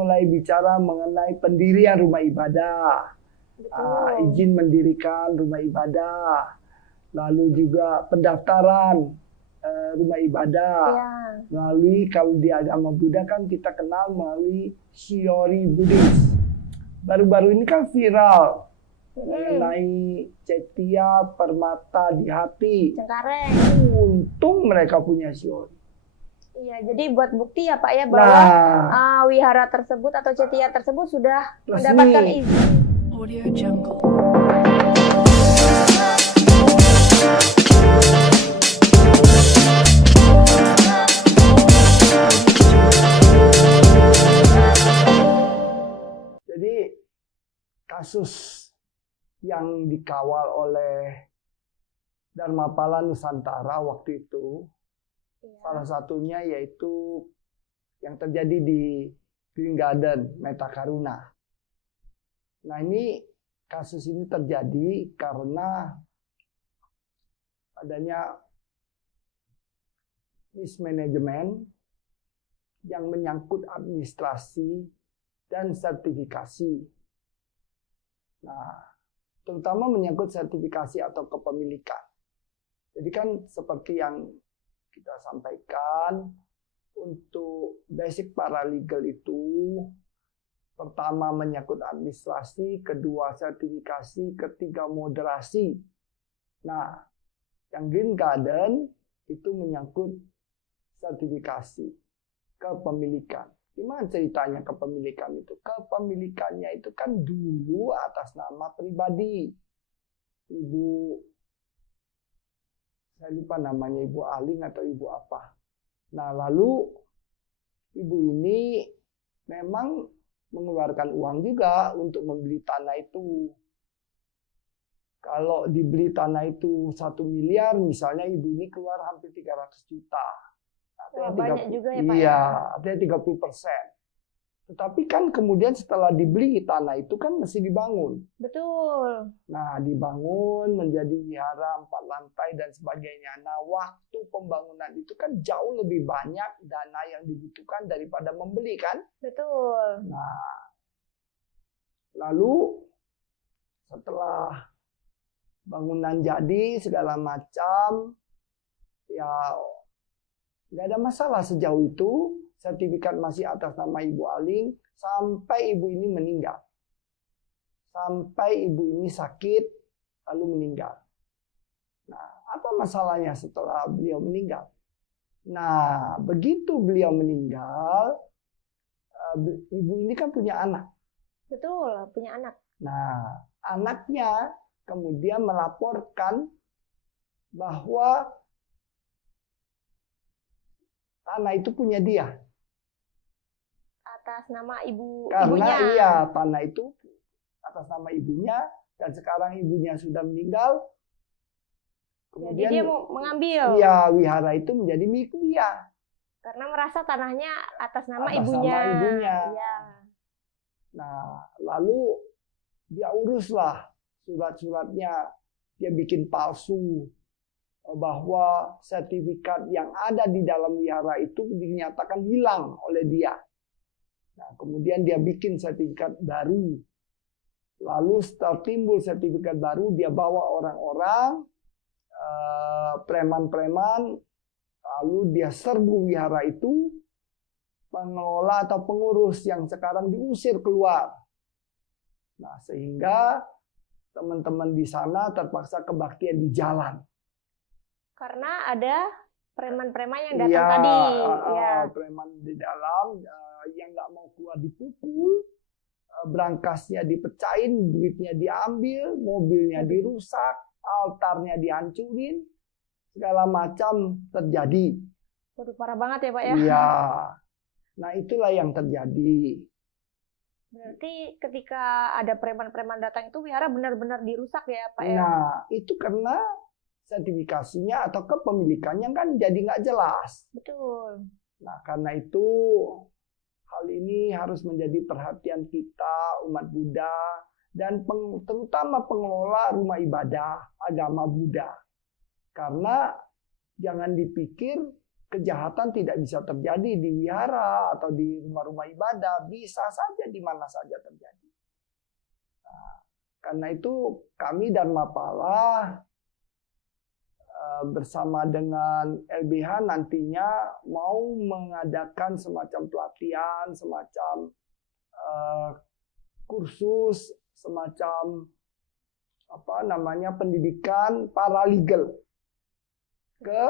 mulai bicara mengenai pendirian rumah ibadah. Izin mendirikan rumah ibadah, lalu juga pendaftaran rumah ibadah, melalui, kalau di agama Buddha kan kita kenal melalui Shiori Buddhis. Baru-baru ini kan viral mengenai cetia permata di hati. Cengkareng. Untung mereka punya Shiori. Iya, jadi buat bukti ya Pak ya bahwa wihara tersebut atau cetia tersebut sudah mendapatkan izin. Audio Jungle. Jadi kasus yang dikawal oleh Dharmapala Nusantara waktu itu, salah satunya yaitu yang terjadi di Green Garden, Metakaruna. Nah, kasus ini terjadi karena adanya mismanagement yang menyangkut administrasi dan sertifikasi. Nah, terutama menyangkut sertifikasi atau kepemilikan. Jadi kan seperti yang kita sampaikan, untuk basic paralegal itu pertama menyangkut administrasi, kedua sertifikasi, ketiga moderasi. Nah, yang Green Garden itu menyangkut sertifikasi, kepemilikan. Gimana ceritanya kepemilikan itu? Kepemilikannya itu kan dulu atas nama pribadi. Saya lupa namanya, Ibu Aling atau Ibu apa. Nah, lalu ibu ini memang mengeluarkan uang juga untuk membeli tanah itu. Kalau dibeli tanah itu 1 miliar, misalnya ibu ini keluar hampir 300 juta. Wah, banyak juga ya Pak. Iya, artinya 30%. Tetapi kan kemudian setelah dibeli tanah itu kan mesti dibangun. Betul. Nah, dibangun menjadi wihara 4 lantai dan sebagainya. Nah, waktu pembangunan itu kan jauh lebih banyak dana yang dibutuhkan daripada membeli kan? Betul. Nah, lalu setelah bangunan jadi segala macam, ya nggak ada masalah sejauh itu. Sertifikat masih atas nama Ibu Aling sampai ibu ini meninggal. Sampai ibu ini sakit lalu meninggal. Nah, apa masalahnya setelah beliau meninggal? Nah, begitu beliau meninggal, ibu ini kan punya anak. Betul, punya anak. Nah, anaknya kemudian melaporkan bahwa tanah itu punya dia. Atas nama ibunya. Karena iya, tanah itu atas nama ibunya, dan sekarang ibunya sudah meninggal. Kemudian jadi dia mau mengambil. Iya, wihara itu menjadi milik dia. Karena merasa tanahnya atas nama Atas ibunya. nama ibunya. Ya. Nah, lalu dia uruslah surat-suratnya. Dia bikin palsu bahwa sertifikat yang ada di dalam wihara itu dinyatakan hilang oleh dia. Nah, kemudian dia bikin sertifikat baru. Lalu setelah timbul sertifikat baru, dia bawa orang-orang, preman-preman, lalu dia serbu wihara itu, pengelola atau pengurus yang sekarang diusir keluar. Nah, sehingga teman-teman di sana terpaksa kebaktian di jalan. Karena ada preman-preman yang datang tadi. Preman di dalam yang nggak mau keluar dipukul, berangkasnya dipecahin, duitnya diambil, mobilnya dirusak, altarnya dihancurin, segala macam terjadi. Waduh, parah banget ya Pak ya. Iya. Nah, itulah yang terjadi. Berarti ketika ada preman-preman datang itu wihara benar-benar dirusak ya Pak ya? Nah, itu karena sertifikasinya atau kepemilikannya kan jadi nggak jelas. Betul. Nah, karena itu hal ini harus menjadi perhatian kita, umat Buddha, dan terutama pengelola rumah ibadah agama Buddha. Karena jangan dipikir kejahatan tidak bisa terjadi di wihara atau di rumah-rumah ibadah, bisa saja di mana saja terjadi. Nah, karena itu kami Dharmapala bersama dengan LBH nantinya mau mengadakan semacam pelatihan, semacam kursus, semacam pendidikan paralegal ke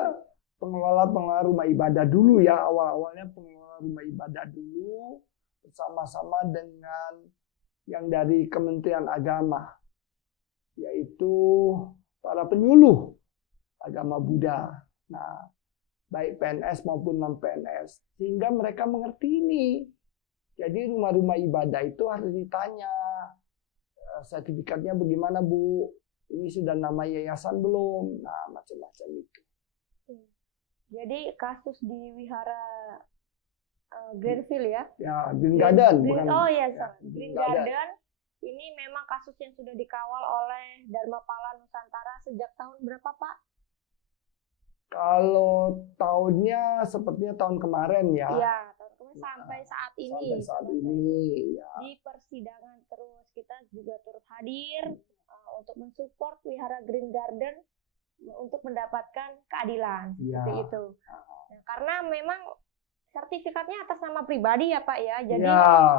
pengelola rumah ibadah dulu ya, awal-awalnya pengelola rumah ibadah dulu bersama-sama dengan yang dari Kementerian Agama, yaitu para penyuluh agama Buddha. Nah, baik PNS maupun non-PNS, sehingga mereka mengerti ini. Jadi rumah-rumah ibadah itu harus ditanya, sertifikatnya bagaimana Bu? Ini sudah nama yayasan belum? Nah, macam-macam itu. Jadi kasus di wihara Greenfield ya? Ya, Green Garden. Green, bukan, oh iya, ya, Green Garden. Ini memang kasus yang sudah dikawal oleh Dharmapala Nusantara sejak tahun berapa Pak? Kalau tahunnya sepertinya tahun kemarin ya. Iya, tahun kemarin sampai saat ini. Sampai saat ini. Ya. Di persidangan terus kita juga turut hadir untuk mensupport wihara Green Garden untuk mendapatkan keadilan seperti itu. Nah, karena memang sertifikatnya atas nama pribadi ya Pak ya. Jadi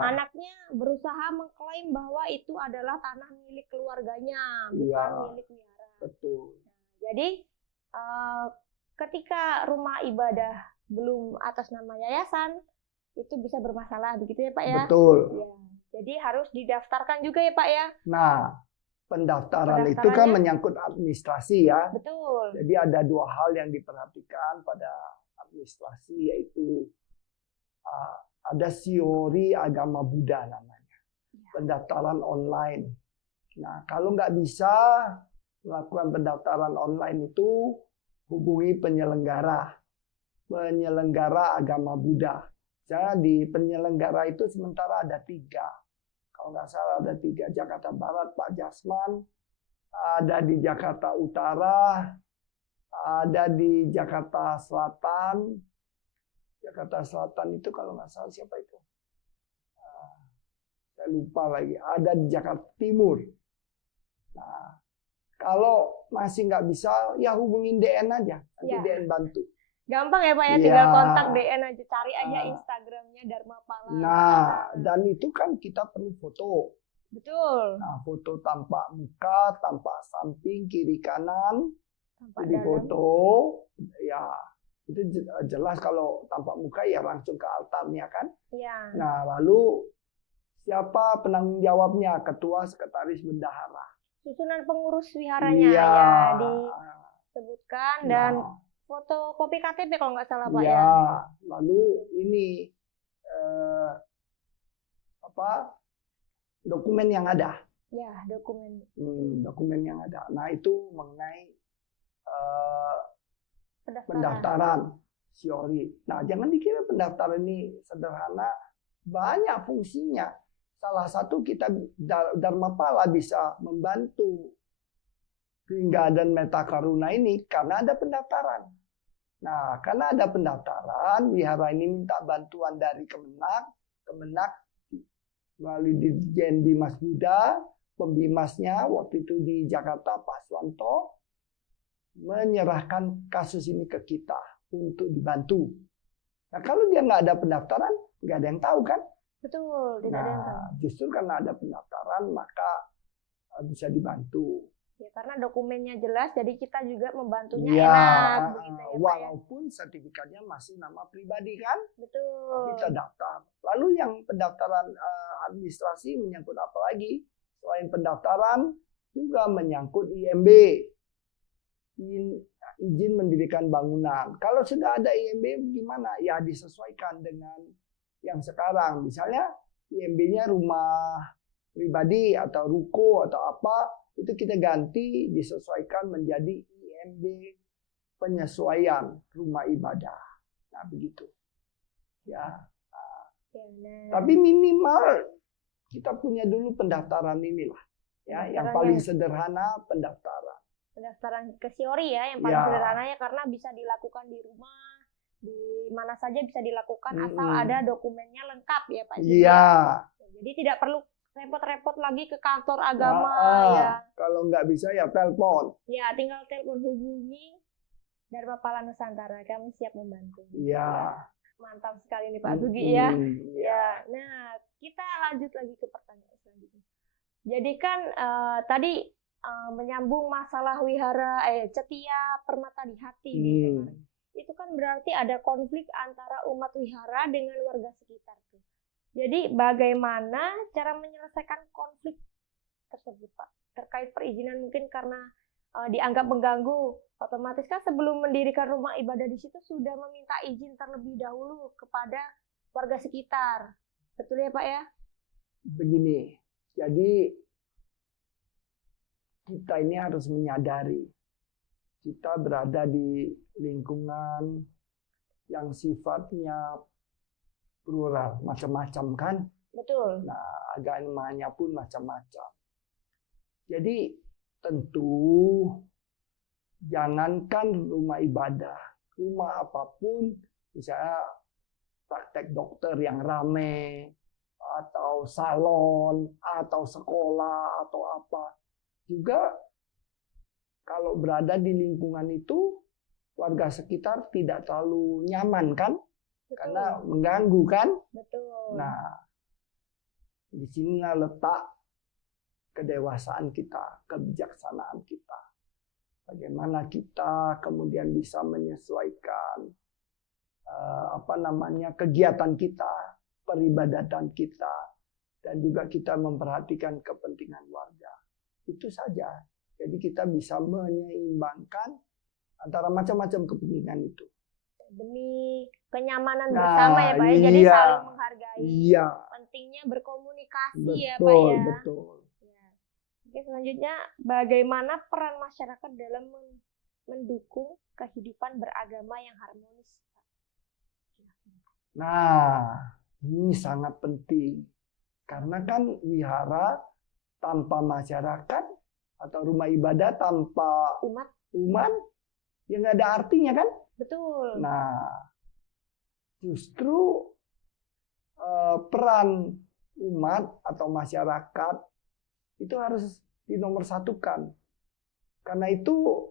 anaknya berusaha mengklaim bahwa itu adalah tanah milik keluarganya, bukan milik wihara. Betul. Nah, jadi ketika rumah ibadah belum atas nama yayasan, itu bisa bermasalah begitu ya Pak ya? Betul. Ya. Jadi harus didaftarkan juga ya Pak ya? Nah, pendaftaran itu kan menyangkut administrasi ya. Betul. Jadi ada dua hal yang diperhatikan pada administrasi, yaitu ada siori agama Buddha namanya. Pendaftaran online. Nah, kalau nggak bisa melakukan pendaftaran online itu, hubungi penyelenggara agama Buddha. Jadi penyelenggara itu sementara ada 3. Kalau nggak salah ada 3. Jakarta Barat Pak Jasman, ada di Jakarta Utara, ada di Jakarta Selatan. Jakarta Selatan itu kalau nggak salah siapa itu? Saya lupa lagi. Ada di Jakarta Timur. Nah, kalau masih nggak bisa, ya hubungin DN aja. Nanti DN bantu. Gampang ya Pak ya, tinggal kontak DN aja, cari aja Instagramnya Dharmapala. Nah, dan itu kan kita perlu foto. Betul. Nah, foto tampak muka, tampak samping, kiri kanan, di foto, ya itu jelas kalau tampak muka ya langsung ke altarnya kan. Iya. Nah, lalu siapa penanggung jawabnya? Ketua, sekretaris, bendahara. Susunan pengurus wiharanya ya disebutkan dan foto kopi KTP kalau nggak salah Pak ya. Lalu ini dokumen yang ada. Ya, dokumen. Dokumen yang ada. Nah, itu mengenai pendaftaran siori. Nah, jangan dikira pendaftaran ini sederhana, banyak fungsinya. Salah satu kita Dharmapala bisa membantu Green Garden Metta Karuna ini karena ada pendaftaran. Nah, karena ada pendaftaran, wihara ini minta bantuan dari Kemenak melalui Dirjen Bimas Buddha, pembimasnya waktu itu di Jakarta Pak Swanto menyerahkan kasus ini ke kita untuk dibantu. Nah, kalau dia nggak ada pendaftaran, nggak ada yang tahu kan? Betul, tidak ada yang tahu. Justru karena ada pendaftaran, maka bisa dibantu. Ya, karena dokumennya jelas, jadi kita juga membantunya enak. Begitu ya, walaupun sertifikatnya masih nama pribadi kan? Betul. Kita daftar. Lalu yang pendaftaran administrasi menyangkut apa lagi? Selain pendaftaran, juga menyangkut IMB. Izin mendirikan bangunan. Kalau sudah ada IMB gimana? Ya disesuaikan dengan yang sekarang. Misalnya IMB-nya rumah pribadi atau ruko atau apa, itu kita ganti disesuaikan menjadi IMB penyesuaian rumah ibadah. Nah, begitu. Ya. Tapi minimal kita punya dulu pendaftaran inilah. Ya, yang paling sederhana pendaftaran. Pendaftaran ke siori ya, yang paling sederhananya karena bisa dilakukan di rumah di mana saja bisa dilakukan asal Mm-mm. ada dokumennya lengkap ya Pak Sugi. Iya. Jadi tidak perlu repot-repot lagi ke kantor agama ya. Kalau nggak bisa ya telepon. Ya, tinggal telepon hubungi Dharma Pala Nusantara, kami siap membantu. Iya. Mantap sekali nih Pak Sugi ya. Iya. Ya, nah kita lanjut lagi ke pertanyaan selanjutnya. Jadi kan tadi menyambung masalah wihara Cetia Permata di Hati nih kemarin. Itu kan berarti ada konflik antara umat wihara dengan warga sekitar tuh. Jadi bagaimana cara menyelesaikan konflik tersebut Pak? Terkait perizinan mungkin karena dianggap mengganggu, otomatis kan sebelum mendirikan rumah ibadah di situ sudah meminta izin terlebih dahulu kepada warga sekitar. Betul ya Pak ya? Begini, jadi kita ini harus menyadari kita berada di lingkungan yang sifatnya plural, macam-macam kan? Betul. Nah, agamanya pun macam-macam. Jadi tentu jangankan rumah ibadah, rumah apapun, misalnya praktek dokter yang rame, atau salon, atau sekolah, atau apa, juga kalau berada di lingkungan itu, warga sekitar tidak terlalu nyaman kan? Betul. Karena mengganggu kan? Betul. Nah, di sinilah letak kedewasaan kita, kebijaksanaan kita. Bagaimana kita kemudian bisa menyesuaikan kegiatan kita, peribadatan kita, dan juga kita memperhatikan kepentingan warga. Itu saja. Jadi kita bisa menyeimbangkan antara macam-macam kepentingan itu. Demi kenyamanan bersama ya Pak ya, jadi iya. saling menghargai. Iya. Pentingnya berkomunikasi Betul, ya Pak ya. Betul. Ya. Oke, selanjutnya bagaimana peran masyarakat dalam mendukung kehidupan beragama yang harmonis? Nah, ini sangat penting. Karena kan wihara tanpa masyarakat atau rumah ibadah tanpa umat ya nggak ada artinya kan? Betul. Nah, justru peran umat atau masyarakat itu harus dinomorsatukan. Karena itu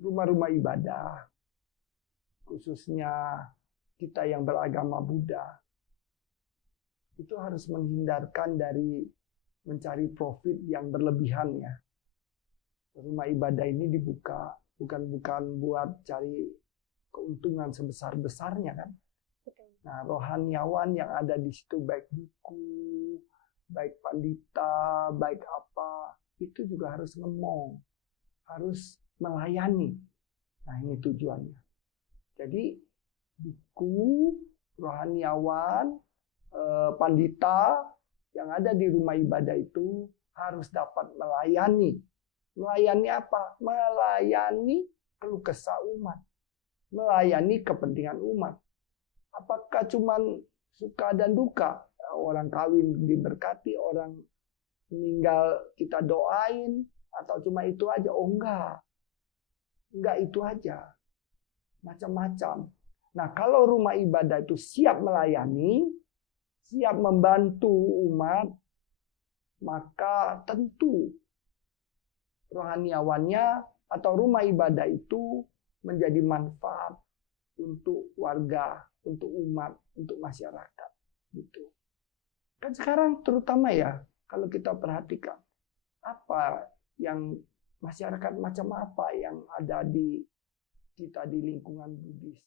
rumah-rumah ibadah, khususnya kita yang beragama Buddha, itu harus menghindarkan dari mencari profit yang berlebihan ya. Rumah ibadah ini dibuka bukan buat cari keuntungan sebesar-besarnya kan. Nah, rohaniawan yang ada di situ baik buku, baik pandita, baik apa, itu juga harus ngomong, harus melayani. Nah, ini tujuannya. Jadi biku, rohaniawan, pandita yang ada di rumah ibadah itu harus dapat melayani. Melayani apa? Melayani keluh kesah umat. Melayani kepentingan umat. Apakah cuman suka dan duka? Orang kawin diberkati, orang meninggal kita doain, atau cuma itu aja? Oh enggak. Enggak itu aja. Macam-macam. Nah, kalau rumah ibadah itu siap melayani, siap membantu umat, maka tentu rohaniawannya atau rumah ibadah itu menjadi manfaat untuk warga, untuk umat, untuk masyarakat. Gitu. Kan sekarang terutama ya, kalau kita perhatikan, apa yang masyarakat macam apa yang ada di kita di lingkungan Buddhis.